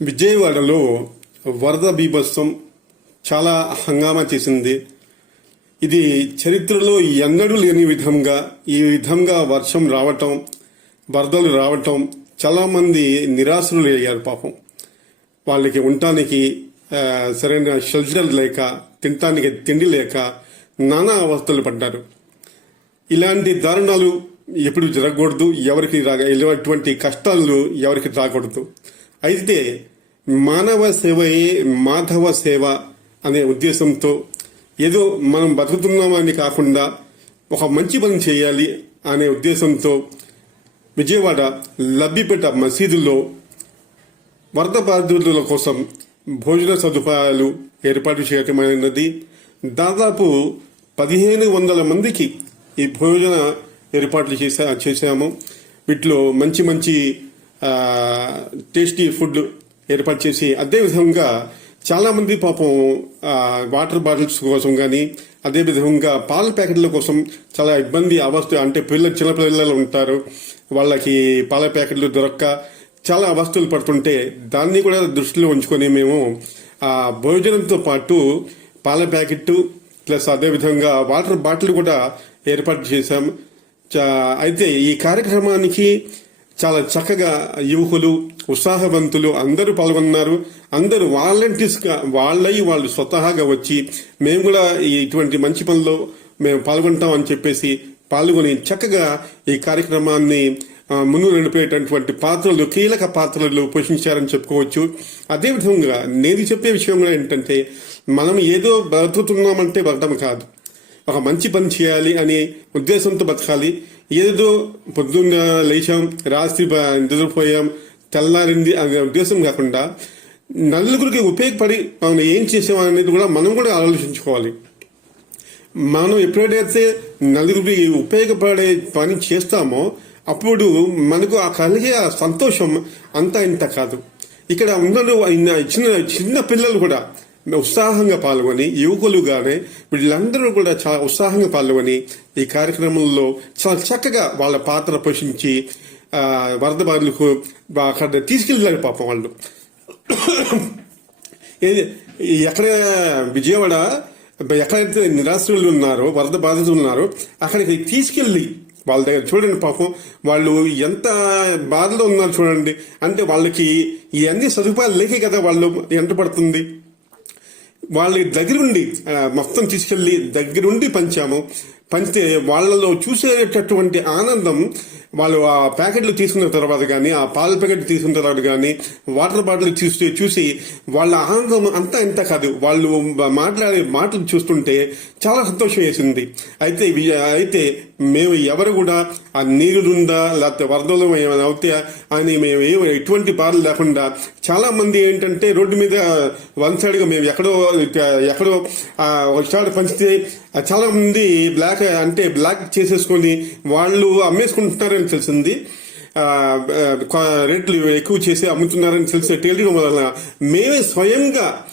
విజయవాడలో వరద బీభత్సం చాలా హంగామా చేసింది. ఇది చరిత్రలో ఎన్నడూ లేని విధంగా ఈ విధంగా వర్షం రావటం వరదలు రావటం చాలామంది నిరాశలు అయ్యారు పాపం. వాళ్ళకి ఉండటానికి సరైన షెల్టర్ లేక తినటానికి తిండి లేక నానా అవస్థలు పడ్డారు. ఇలాంటి దారుణాలు ఎప్పుడు జరగకూడదు ఎవరికి రాగా ఇటువంటి కష్టాలు ఎవరికి రాకూడదు. అయితే మానవ సేవయే మాధవ సేవ అనే ఉద్దేశంతో ఏదో మనం బతుకుతున్నామని కాకుండా ఒక మంచి పని చేయాలి అనే ఉద్దేశంతో విజయవాడ లబ్బిపేట మసీదులో వరద బాధితుల కోసం భోజన సదుపాయాలు ఏర్పాటు చేయటమైనది. దాదాపు పదిహేను వందల మందికి ఈ భోజన ఏర్పాట్లు చేసా చేశాము. వీటిలో మంచి మంచి టేస్టీ ఫుడ్ ఏర్పాటు చేసి అదేవిధంగా చాలా మంది పాపం వాటర్ బాటిల్స్ కోసం కానీ అదేవిధంగా పాల ప్యాకెట్ల కోసం చాలా ఇబ్బంది అవస్థ అంటే పిల్లలు చిన్నపిల్లలు ఉంటారు వాళ్ళకి పాల ప్యాకెట్లు దొరక్క చాలా అవస్థలు పడుతుంటే దాన్ని కూడా దృష్టిలో ఉంచుకొని మేము ఆ భోజనంతో పాటు పాల ప్యాకెట్ ప్లస్ అదేవిధంగా వాటర్ బాటిల్ కూడా ఏర్పాటు చేశాం. చా- అయితే ఈ కార్యక్రమానికి చాలా చక్కగా యువకులు ఉత్సాహవంతులు అందరూ పాల్గొన్నారు. అందరూ వాలంటీర్స్ వాళ్ళై వాళ్ళు స్వతహాగా వచ్చి మేము కూడా ఈ ఇటువంటి మంచి పనుల్లో మేము పాల్గొంటాం అని చెప్పేసి పాల్గొని చక్కగా ఈ కార్యక్రమాన్ని ముందు నడిపేటటువంటి పాత్రలు కీలక పాత్రలు పోషించారని చెప్పుకోవచ్చు. అదేవిధంగా నేను చెప్పే విషయం కూడా ఏంటంటే మనం ఏదో బ్రతుకుతున్నామంటే బతకడం కాదు. ఒక మంచి పని చేయాలి అనే ఉద్దేశంతో బతకాలి. ఏదో పొద్దున్న లేచాం రాత్రి నిద్రపోయాం తెల్లారింది అనే ఉద్దేశం కాకుండా నలుగురికి ఉపయోగపడి మనం ఏం చేసాం అనేది కూడా మనం కూడా ఆలోచించుకోవాలి. మనం ఎప్పుడైతే నలుగురికి ఉపయోగపడే పని చేస్తామో అప్పుడు మనకు ఆ కలిగే ఆ సంతోషం అంత ఇంత కాదు. ఇక్కడ ఉన్న చిన్న చిన్న పిల్లలు కూడా ఉత్సాహంగా పాల్గొని యువకులుగానే వీళ్ళందరూ కూడా చాలా ఉత్సాహంగా పాల్గొని ఈ కార్యక్రమంలో చాలా చక్కగా వాళ్ళ పాత్ర పోషించి వరద బాధలకు అక్కడ తీసుకెళ్ళారు పాపం వాళ్ళు. ఏది ఎక్కడ విజయవాడ ఎక్కడైతే నిరాశ్రులు ఉన్నారో వరద బాధితులు ఉన్నారో అక్కడికి తీసుకెళ్ళి వాళ్ళ దగ్గర చూడండి పాపం వాళ్ళు ఎంత బాధలో ఉన్నారు చూడండి. అంటే వాళ్ళకి ఈ అన్ని సదుపాయాలు లేకే కదా వాళ్ళు ఎంట పడుతుంది. వాళ్ళ దగ్గరుండి మొత్తం తీసుకెళ్ళి దగ్గరుండి పంచాము. పంచితే వాళ్ళలో చూసేటటువంటి ఆనందం వాళ్ళు ఆ ప్యాకెట్లు తీసుకున్న తర్వాత కానీ ఆ పాల ప్యాకెట్ తీసుకున్న తర్వాత కానీ వాటర్ బాటిల్ చూసి చూసి వాళ్ళ ఆనందం అంతా ఇంత కాదు. వాళ్ళు మాట్లాడే మాటలు చూస్తుంటే చాలా సంతోషం వేసింది. అయితే వి- అయితే మేము ఎవరు కూడా ఆ నీరులుందా లేకపోతే వరదలు ఏమైనా అవుతాయా అని మేము ఏ ఎటువంటి బాధలు లేకుండా చాలా మంది ఏంటంటే రోడ్డు మీద వన్ సైడ్గా మేము ఎక్కడో ఎక్కడో ఆ, ఒక పంచితే చాలా మంది బ్లాక్ అంటే బ్లాక్ చేసేసుకొని వాళ్ళు అమ్మేసుకుంటున్నారని తెలిసింది. రేట్లు ఎక్కువ చేసి అమ్ముతున్నారని తెలిసి తెలియడం వలన మేమే స్వయంగా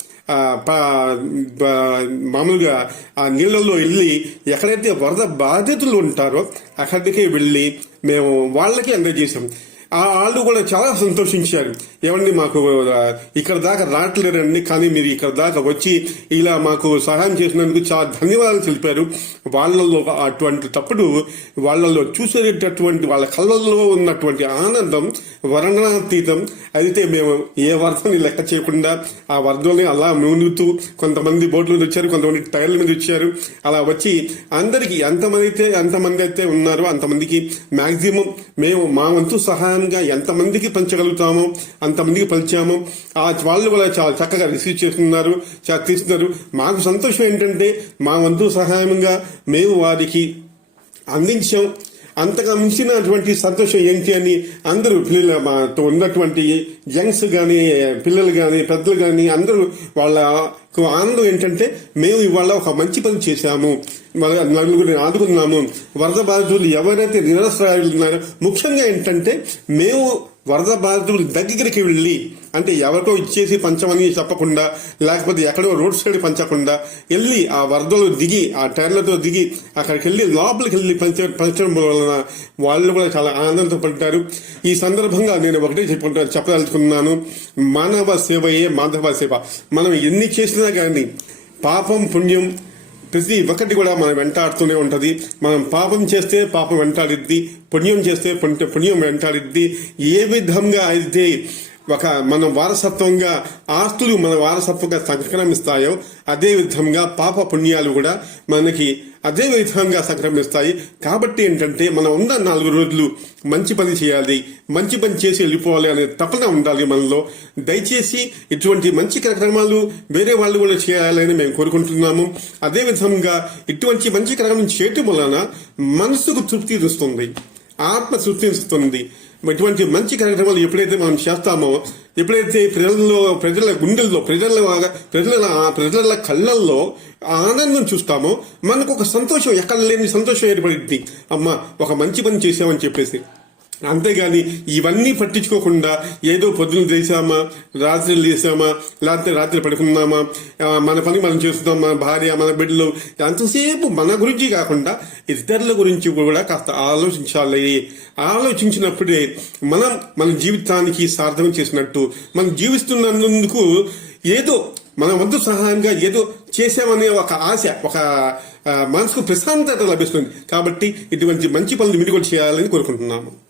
మామూలుగా ఆ నీళ్ళల్లో వెళ్ళి ఎక్కడైతే వరద బాధితులు ఉంటారో అక్కడికి వెళ్ళి మేము వాళ్ళకి అందజేసాం వాళ్ళు కూడా చాలా సంతోషించారు. ఏమండి మాకు ఇక్కడ దాకా రావట్లేరండి కానీ మీరు ఇక్కడ దాకా వచ్చి ఇలా మాకు సహాయం చేసినందుకు చాలా ధన్యవాదాలు తెలిపారు. వాళ్ళలో అటువంటి తప్పుడు వాళ్ళలో చూసేటటువంటి వాళ్ళ కళ్ళల్లో ఉన్నటువంటి ఆనందం వర్ణనాతీతం అయితే మేము ఏ వరదని లెక్క చేయకుండా ఆ వరదని అలా మునుగుతూ కొంతమంది బోట్ల మీద వచ్చారు కొంతమంది టైర్ల మీద వచ్చారు. అలా వచ్చి అందరికి ఎంతమంది అయితే ఎంతమంది అయితే ఉన్నారో అంతమందికి మ్యాక్సిమం మేము మా వంతు సహాయంగా ఎంతమందికి పంచగలుగుతామో అంతమందికి పంచాము ఆ వాళ్ళు కూడా చాలా చక్కగా రిసీవ్ చేస్తున్నారు చాలా తీస్తున్నారు. మాకు సంతోషం ఏంటంటే మా వంతు సహాయంగా మేము వారికి అందించాం. అంతగా మించినటువంటి సంతోషం ఏంటి అని అందరూ పిల్లల ఉన్నటువంటి యంగ్స్ కానీ పిల్లలు కానీ పెద్దలు కానీ అందరూ వాళ్ళకు ఆనందం ఏంటంటే మేము ఇవాళ ఒక మంచి పని చేశాము. నలుగురిని ఆదుకున్నాము. వరద బాధితులు ఎవరైతే నిరాశ్రయాలు ఉన్నారో ముఖ్యంగా ఏంటంటే మేము వరద బాధితుల దగ్గరికి వెళ్ళి అంటే ఎవరికో ఇచ్చేసి పంచమని చెప్పకుండా లేకపోతే ఎక్కడో రోడ్ సైడ్ పంచకుండా వెళ్ళి ఆ వరదలో దిగి ఆ టైర్లతో దిగి అక్కడికి వెళ్ళి లోపలికి వెళ్ళి పంచ పంచడం వలన వాళ్ళు కూడా చాలా ఆనందంతో పడ్డారు. ఈ సందర్భంగా నేను ఒకటే చెప్ప చెప్పదలుచుకున్నాను. మానవ సేవయే మాధవ సేవ. మనం ఎన్ని చేసినా కానీ పాపం పుణ్యం ప్రతి ఒక్కటి కూడా మనం వెంటాడుతూనే ఉంటుంది. మనం పాపం చేస్తే పాపం వెంటాడిద్ది పుణ్యం చేస్తే పుణ్యం వెంటాడిద్ది ఏ విధంగా అయితే ఒక మన వారసత్వంగా ఆస్తులు మన వారసత్వంగా సంక్రమిస్తాయో అదే విధంగా పాప పుణ్యాలు కూడా మనకి అదే విధంగా సంక్రమిస్తాయి. కాబట్టి ఏంటంటే మనం ఉన్న నాలుగు రోజులు మంచి పని చేయాలి. మంచి పని చేసి వెళ్ళిపోవాలి అనే తపన ఉండాలి మనలో. దయచేసి ఇటువంటి మంచి కార్యక్రమాలు వేరే వాళ్ళు కూడా చేయాలని మేము కోరుకుంటున్నాము. అదే విధంగా ఇటువంటి మంచి కార్యక్రమం చేయటం వలన మనసుకు తృప్తి ఇస్తుంది ఆత్మ సృష్టిస్తుంది ఇటువంటి మంచి కార్యక్రమాలు ఎప్పుడైతే మనం చేస్తామో ఎప్పుడైతే ప్రజల్లో ప్రజల గుండెల్లో ప్రజల ప్రజల ప్రజల కళ్ళల్లో ఆనందం చూస్తామో మనకు ఒక సంతోషం ఎక్కడ లేని సంతోషం ఏర్పడింది. అమ్మ ఒక మంచి పని చేసామని చెప్పేసి. అంతేగాని ఇవన్నీ పట్టించుకోకుండా ఏదో పొద్దున చేసామా రాత్రి లేసామా లేకపోతే రాత్రి పడుకున్నామా మన పని మనం చేస్తున్నాం మన భార్య మన బిడ్డలు ఎంతసేపు మన గురించి కాకుండా ఇతరుల గురించి కూడా కాస్త ఆలోచించాలి. ఆలోచించినప్పుడే మనం మన జీవితానికి సార్థకం చేసినట్టు మనం జీవిస్తున్నందుకు ఏదో మన వంతు సహాయంగా ఏదో చేసామనే ఒక ఆశ ఒక మనసుకు ప్రశాంతత లభిస్తుంది. కాబట్టి ఇటువంటి మంచి పనులు మీరు కూడా చేయాలని కోరుకుంటున్నాము.